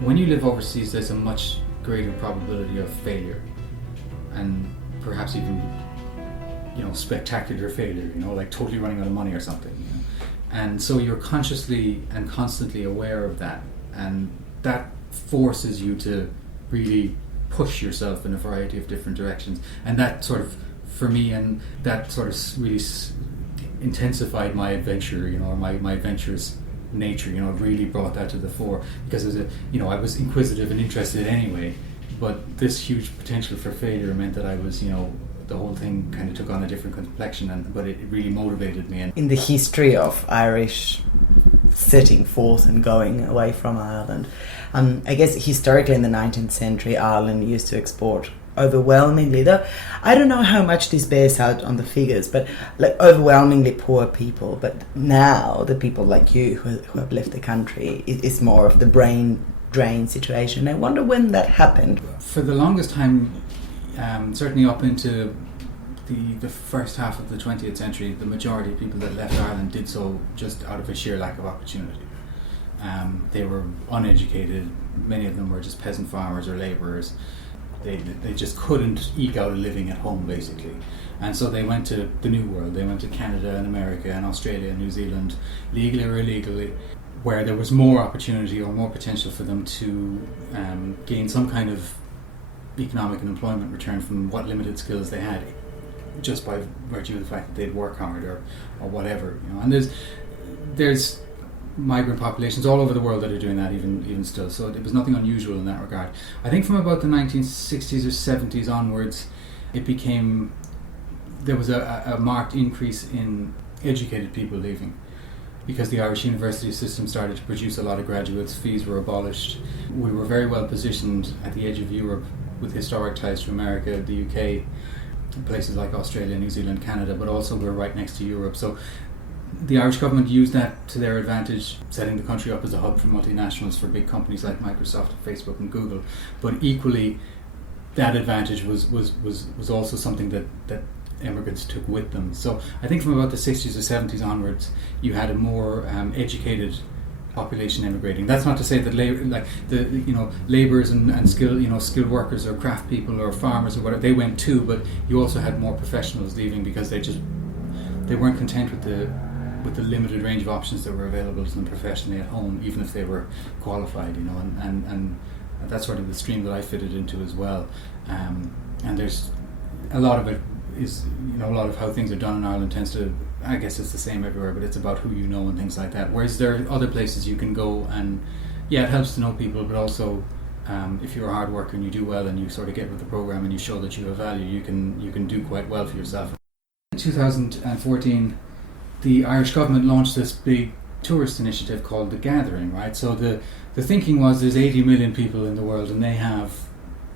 when you live overseas, there's a much greater probability of failure, and perhaps even, spectacular failure, like totally running out of money or something. And so you're consciously and constantly aware of that, and that forces you to really push yourself in a variety of different directions. And that sort of, for me, and that sort of really intensified my adventure, or my adventurous nature. It really brought that to the fore, because I was inquisitive and interested anyway, but this huge potential for failure meant that I was, the whole thing kind of took on a different complexion, but it really motivated me. And in the history of Irish setting forth and going away from Ireland, I guess historically in the 19th century, Ireland used to export overwhelmingly, though I don't know how much this bears out on the figures, but like overwhelmingly poor people. But now the people like you who have left the country, it's more of the brain drain situation. I wonder when that happened. For the longest time, certainly up into the first half of the 20th century, the majority of people that left Ireland did so just out of a sheer lack of opportunity. They were uneducated. Many of them were just peasant farmers or labourers. They just couldn't eke out a living at home, basically. And so they went to the New World. They went to Canada and America and Australia and New Zealand, legally or illegally, where there was more opportunity or more potential for them to gain some kind of economic and employment return from what limited skills they had, just by virtue of the fact that they'd work hard or whatever. And there's migrant populations all over the world that are doing that even still, so it was nothing unusual in that regard. I think from about the 1960s or 70s onwards, there was a marked increase in educated people leaving, because the Irish university system started to produce a lot of graduates. Fees were abolished. We were very well positioned at the edge of Europe with historic ties to America, the UK, places like Australia, New Zealand, Canada, but also we're right next to Europe. So the Irish government used that to their advantage, setting the country up as a hub for multinationals, for big companies like Microsoft, Facebook and Google. But equally, that advantage was also something that immigrants took with them. So I think from about the 60s or 70s onwards, you had a more educated population immigrating. That's not to say that labourers and skilled workers or craft people or farmers or whatever, they went too, but you also had more professionals leaving because they weren't content with the limited range of options that were available to them professionally at home, even if they were qualified, and that's sort of the stream that I fitted into as well. And there's a lot of it is, a lot of how things are done in Ireland tends to, I guess it's the same everywhere, but it's about who you know and things like that. Whereas there are other places you can go, and yeah, it helps to know people, but also if you're a hard worker and you do well and you sort of get with the program and you show that you have value, you can do quite well for yourself. In 2014, the Irish government launched this big tourist initiative called The Gathering, right? So the thinking was there's 80 million people in the world and they have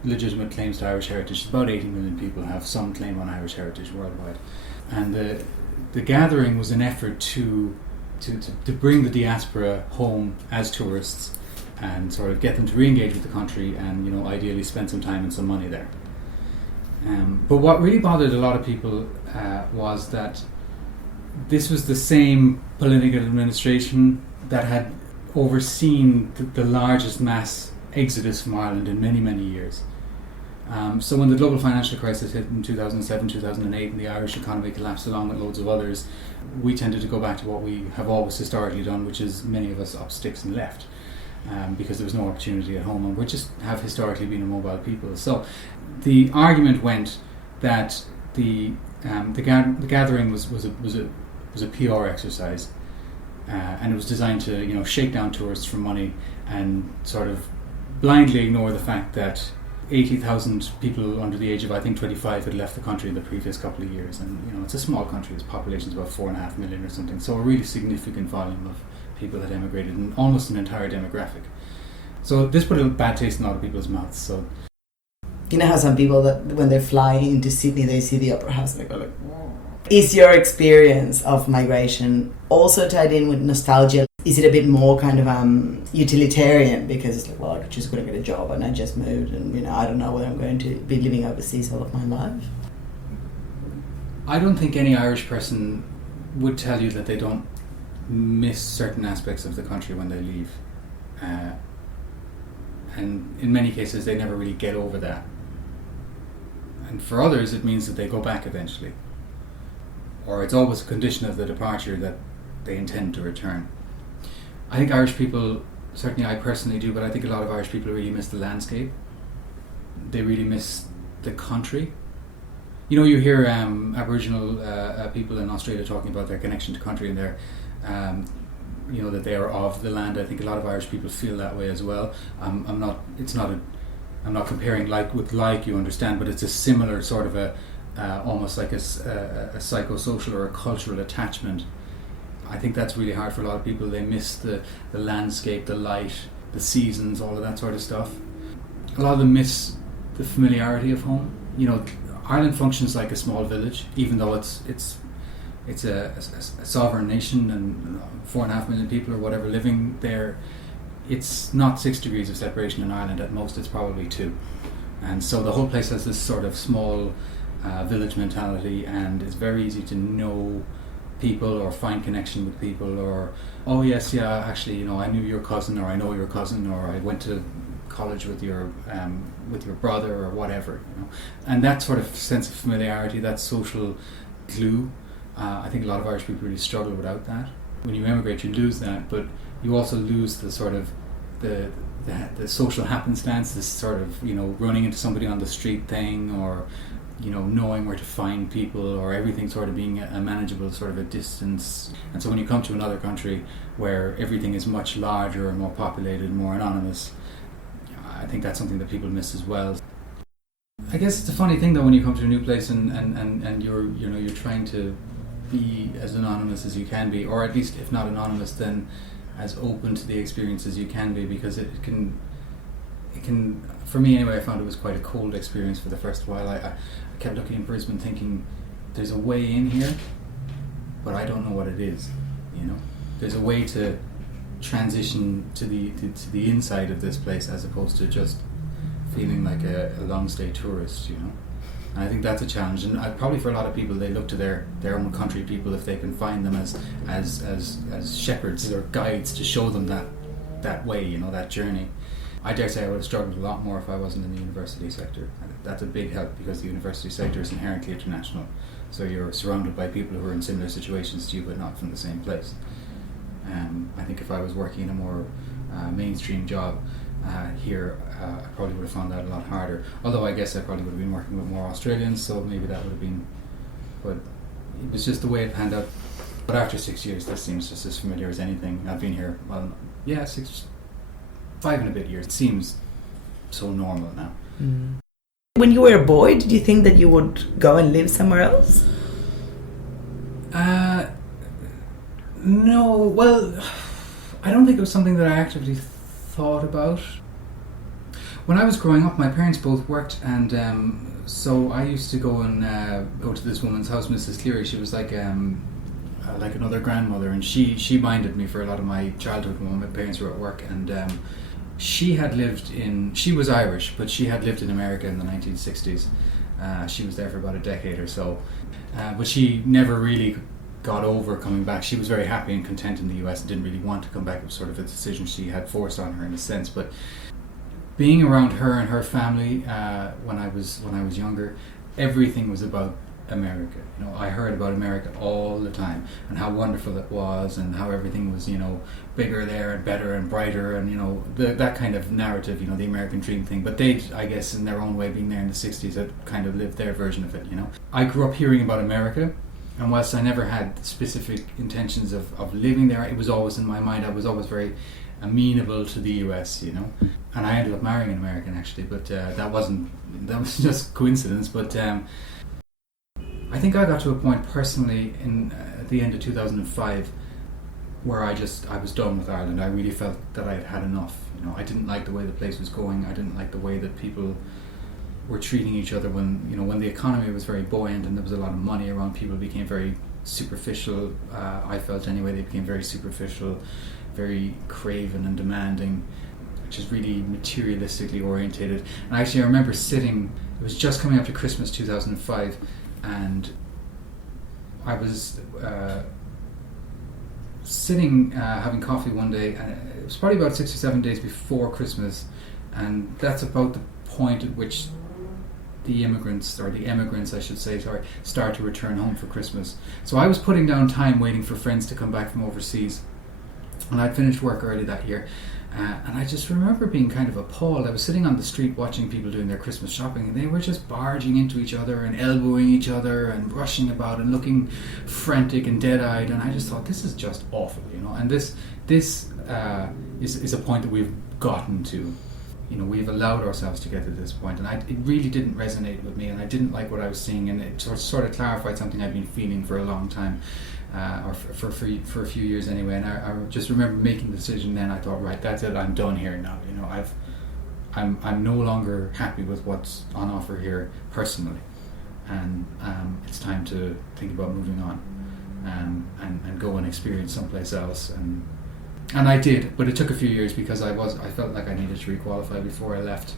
legitimate claims to Irish heritage. About 80 million people have some claim on Irish heritage worldwide. And the Gathering was an effort to bring the diaspora home as tourists and sort of get them to re-engage with the country and, ideally spend some time and some money there. But what really bothered a lot of people was that this was the same political administration that had overseen the largest mass exodus from Ireland in many, many years. So when the global financial crisis hit in 2007, 2008, and the Irish economy collapsed along with loads of others, we tended to go back to what we have always historically done, which is many of us up sticks and left, because there was no opportunity at home, and we just have historically been a mobile people. So the argument went that the Gathering was a PR exercise, and it was designed to shake down tourists for money and sort of blindly ignore the fact that 80,000 people under the age of, I think, 25 had left the country in the previous couple of years. And it's a small country, its population is about 4.5 million or something, so a really significant volume of people had emigrated, and almost an entire demographic. So this put a bad taste in a lot of people's mouths. So you know how some people, that when they fly into Sydney, they see the Opera House and they go like, whoa. Is your experience of migration also tied in with nostalgia? Is it a bit more kind of utilitarian, because it's like, well, I just couldn't get a job and I just moved and I don't know whether I'm going to be living overseas all of my life? I don't think any Irish person would tell you that they don't miss certain aspects of the country when they leave. And in many cases they never really get over that. And for others it means that they go back eventually. Or it's always a condition of the departure that they intend to return. I think Irish people, certainly I personally do, but I think a lot of Irish people really miss the landscape. They really miss the country. You know, you hear Aboriginal people in Australia talking about their connection to country and their, you know, that they are of the land. I think a lot of Irish people feel that way as well. I'm not comparing like with like, you understand, but it's a similar sort of a almost like a psychosocial or a cultural attachment. I think that's really hard for a lot of people. They miss the landscape, the light, the seasons, all of that sort of stuff. A lot of them miss the familiarity of home. You know, Ireland functions like a small village, even though it's a sovereign nation and 4.5 million people or whatever living there. It's not 6 degrees of separation in Ireland. At most it's probably 2. And so the whole place has this sort of small village mentality, and it's very easy to know people or find connection with people, or oh yes, yeah, actually, you know, I knew your cousin, or I know your cousin, or I went to college with your brother, or whatever, you know. And that sort of sense of familiarity, that social glue, I think a lot of Irish people really struggle without that. When you emigrate, you lose that, but you also lose the sort of the social happenstance, this sort of, you know, running into somebody on the street thing, or you know, knowing where to find people, or everything sort of being a manageable sort of a distance. And so when you come to another country where everything is much larger and more populated, more anonymous, I think that's something that people miss as well. I guess it's a funny thing though when you come to a new place and you're trying to be as anonymous as you can be, or at least if not anonymous, then as open to the experience as you can be, because it can, for me anyway, I found it was quite a cold experience for the first while. I kept looking in Brisbane thinking, there's a way in here, but I don't know what it is, you know. There's a way to transition to the inside of this place, as opposed to just feeling like a long stay tourist, you know. And I think that's a challenge, and probably for a lot of people, they look to their own country people, if they can find them as shepherds or guides to show them that way, you know, that journey. I dare say I would have struggled a lot more if I wasn't in the university sector. That's a big help, because the university sector is inherently international. So you're surrounded by people who are in similar situations to you, but not from the same place. I think if I was working in a more mainstream job here, I probably would have found that a lot harder. Although I guess I probably would have been working with more Australians, so maybe that would have been... But it was just the way it panned out. But after 6 years, this seems just as familiar as anything. I've been here, 5 and a bit years. It seems so normal now. Mm. When you were a boy, did you think that you would go and live somewhere else? No, well, I don't think it was something that I actively thought about. When I was growing up, my parents both worked, and so I used to go to this woman's house, Mrs. Cleary. She was like another grandmother, and she minded me for a lot of my childhood when my parents were at work. And she was Irish, but she had lived in America in the 1960s. She was there for about a decade or so, but she never really got over coming back. She was very happy and content in the US and didn't really want to come back. It was sort of a decision she had forced on her in a sense. But being around her and her family when I was younger, everything was about America. You know, I heard about America all the time, and how wonderful it was, and how everything was, you know, bigger there and better and brighter, and you know, that kind of narrative, you know, the American dream thing. But they, I guess, in their own way, being there in the 60s, had kind of lived their version of it, you know. I grew up hearing about America, and whilst I never had specific intentions of living there, it was always in my mind. I was always very amenable to the US, you know. And I ended up marrying an American, actually, but that was just coincidence. But I think I got to a point personally at the end of 2005 where I was done with Ireland. I really felt that I had had enough. You know, I didn't like the way the place was going. I didn't like the way that people were treating each other when the economy was very buoyant and there was a lot of money around. People became very superficial. I felt anyway, they became very superficial, very craven and demanding, which is really materialistically orientated. And actually I remember it was just coming up to Christmas 2005, and I was sitting having coffee one day, and it was probably about 6 or 7 days before Christmas, And that's about the point at which the immigrants, or the emigrants I should say, start to return home for Christmas. So I was putting down time waiting for friends to come back from overseas, and I'd finished work early that year, and I just remember being kind of appalled. I was sitting on the street watching people doing their Christmas shopping, and they were just barging into each other and elbowing each other and rushing about and looking frantic and dead-eyed, and I just thought, this is just awful, and this is a point that we've gotten to. We've allowed ourselves to get to this point, and it really didn't resonate with me, and I didn't like what I was seeing, and it sort of clarified something I'd been feeling for a long time, or for a few years anyway. And I just remember making the decision then. I thought, right, that's it, I'm done here now. I'm no longer happy with what's on offer here personally, and it's time to think about moving on, and go and experience someplace else. And I did, but it took a few years because I felt like I needed to requalify before I left,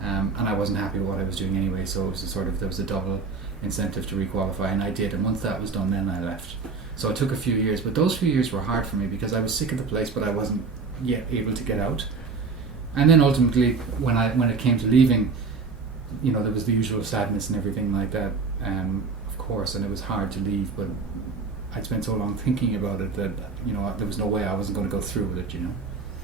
and I wasn't happy with what I was doing anyway. So it was there was a double incentive to requalify, and I did. And once that was done, then I left. So it took a few years, but those few years were hard for me because I was sick of the place, but I wasn't yet able to get out. And then ultimately, when it came to leaving, there was the usual sadness and everything like that, of course, and it was hard to leave, but I'd spent so long thinking about it that there was no way I wasn't going to go through with it.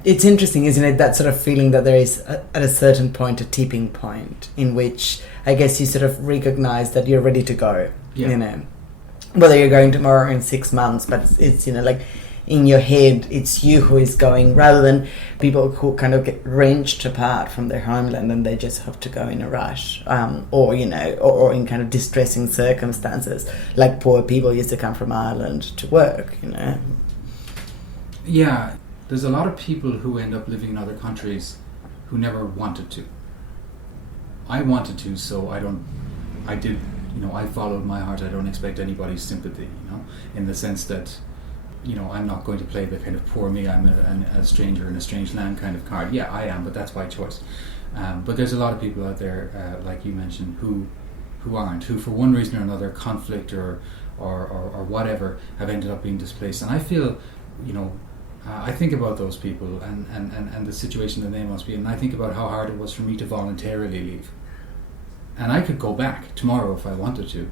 It's interesting, isn't it, that sort of feeling that there is at a certain point a tipping point in which I guess you sort of recognize that you're ready to go. Yeah. Whether you're going tomorrow or in 6 months, but it's like in your head it's you who is going, rather than people who kind of get wrenched apart from their homeland and they just have to go in a rush, or in kind of distressing circumstances, like poor people used to come from Ireland to work. Yeah, there's a lot of people who end up living in other countries who never wanted to. I wanted to, so I did. I followed my heart. I don't expect anybody's sympathy, in the sense that I'm not going to play the kind of poor me, I'm a stranger in a strange land kind of card. Yeah, I am, but that's by choice. But there's a lot of people out there, like you mentioned, who aren't, who for one reason or another, conflict or whatever, have ended up being displaced. And I feel, I think about those people and the situation that they must be in, and I think about how hard it was for me to voluntarily leave. And I could go back tomorrow if I wanted to.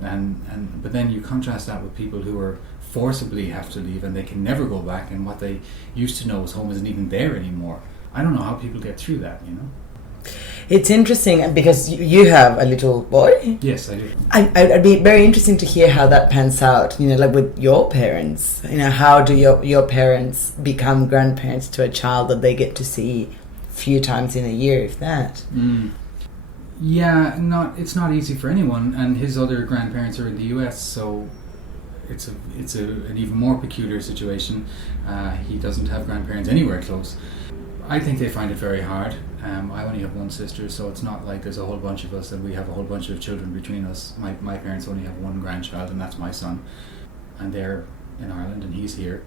But then you contrast that with people who are forcibly have to leave and they can never go back, and what they used to know as home isn't even there anymore. I don't know how people get through that, It's interesting because you have a little boy. Yes, I do. I'd be very interesting to hear how that pans out, like with your parents. How do your parents become grandparents to a child that they get to see a few times in a year, if that? Yeah, it's not easy for anyone, and his other grandparents are in the US, so it's an even more peculiar situation. He doesn't have grandparents anywhere close. I think they find it very hard. I only have one sister, so it's not like there's a whole bunch of us and we have a whole bunch of children between us. My parents only have one grandchild, and that's my son, and they're in Ireland and he's here.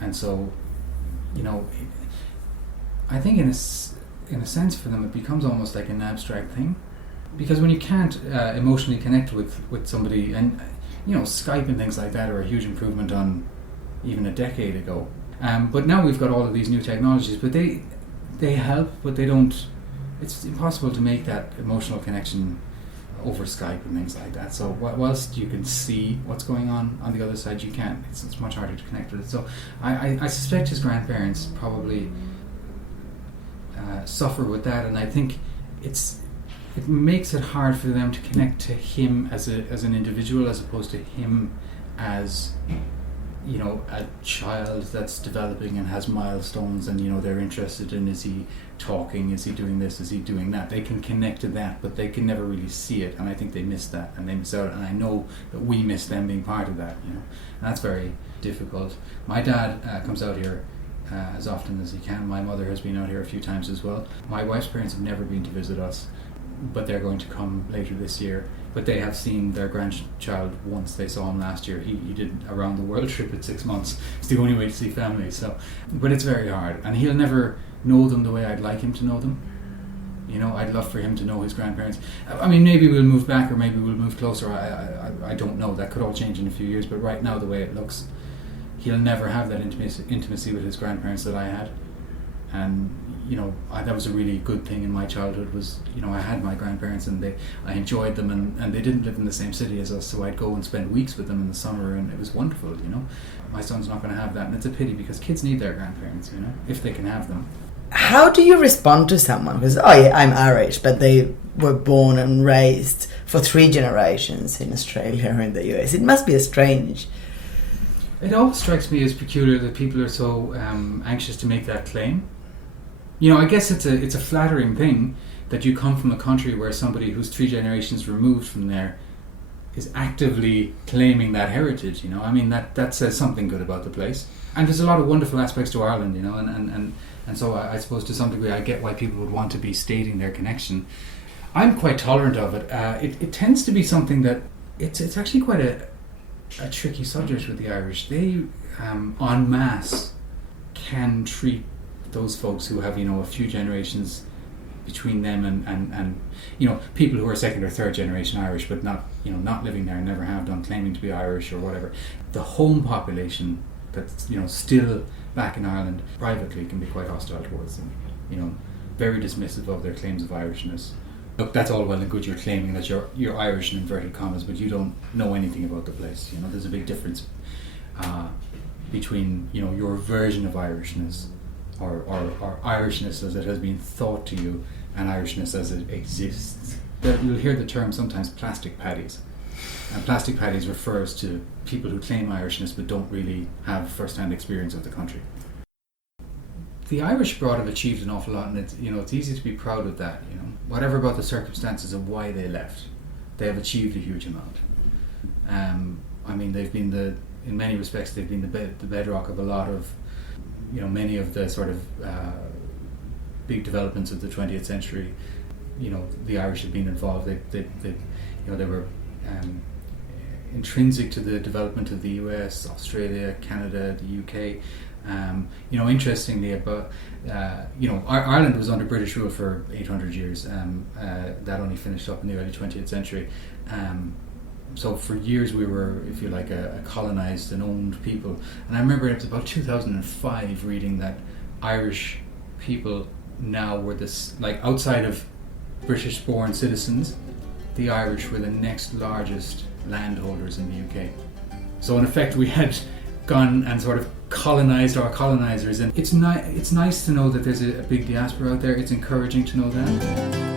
And so, I think in a sense for them it becomes almost like an abstract thing, because when you can't emotionally connect with somebody, and Skype and things like that are a huge improvement on even a decade ago, but now we've got all of these new technologies, but they help, but they don't. It's impossible to make that emotional connection over Skype and things like that. So whilst you can see what's going on the other side, you can't. It's much harder to connect with it. So I suspect his grandparents probably suffer with that, and I think it makes it hard for them to connect to him as an individual, as opposed to him as a child that's developing and has milestones, and they're interested in, is he talking, is he doing this, is he doing that. They can connect to that, but they can never really see it, and I think they miss that, and they miss out, and I know that we miss them being part of that, and that's very difficult. My dad comes out here as often as he can. My mother has been out here a few times as well. My wife's parents have never been to visit us, but they're going to come later this year. But they have seen their grandchild once. They saw him last year. He did a round the world trip at 6 months. It's the only way to see family. So, but it's very hard, and he'll never know them the way I'd like him to know them. I'd love for him to know his grandparents. I mean, maybe we'll move back, or maybe we'll move closer. I don't know. That could all change in a few years. But right now, the way it looks, he'll never have that intimacy with his grandparents that I had. And that was a really good thing in my childhood. Was I had my grandparents, and I enjoyed them, and they didn't live in the same city as us, so I'd go and spend weeks with them in the summer, and it was wonderful. My son's not going to have that, and it's a pity because kids need their grandparents, if they can have them. How do you respond to someone who's, oh yeah, I'm Irish, but they were born and raised for 3 generations in Australia or in the US? It must be strange. It always strikes me as peculiar that people are so anxious to make that claim. I guess it's a flattering thing that you come from a country where somebody who's 3 generations removed from there is actively claiming that heritage. That says something good about the place. And there's a lot of wonderful aspects to Ireland, and so I suppose to some degree I get why people would want to be stating their connection. I'm quite tolerant of it. It tends to be something that it's actually quite a tricky subject with the Irish. They en masse can treat those folks who have a few generations between them and people who are 2nd or 3rd generation Irish but not living there and never have done, claiming to be Irish or whatever. The home population that's still back in Ireland privately can be quite hostile towards them, very dismissive of their claims of Irishness. Look, that's all well and good, you're claiming that you're Irish in inverted commas, but you don't know anything about the place. There's a big difference between your version of Irishness or Irishness as it has been thought to you and Irishness as it exists. You'll hear the term sometimes plastic paddies, and plastic paddies refers to people who claim Irishness but don't really have first-hand experience of the country. The Irish abroad have achieved an awful lot, and it's easy to be proud of that. Whatever about the circumstances of why they left, they have achieved a huge amount. They've been in many respects they've been the bedrock of a lot of many of the sort of big developments of the 20th century. The Irish have been involved. They were intrinsic to the development of the US, Australia, Canada, the UK. Interestingly, Ireland was under British rule for 800 years. That only finished up in the early 20th century. So for years we were, if you like, a colonised and owned people. And I remember it was about 2005 reading that Irish people now were outside of British-born citizens, the Irish were the next largest landholders in the UK. So in effect we had gone and sort of colonised our colonisers, and it's nice to know that there's a big diaspora out there. It's encouraging to know that.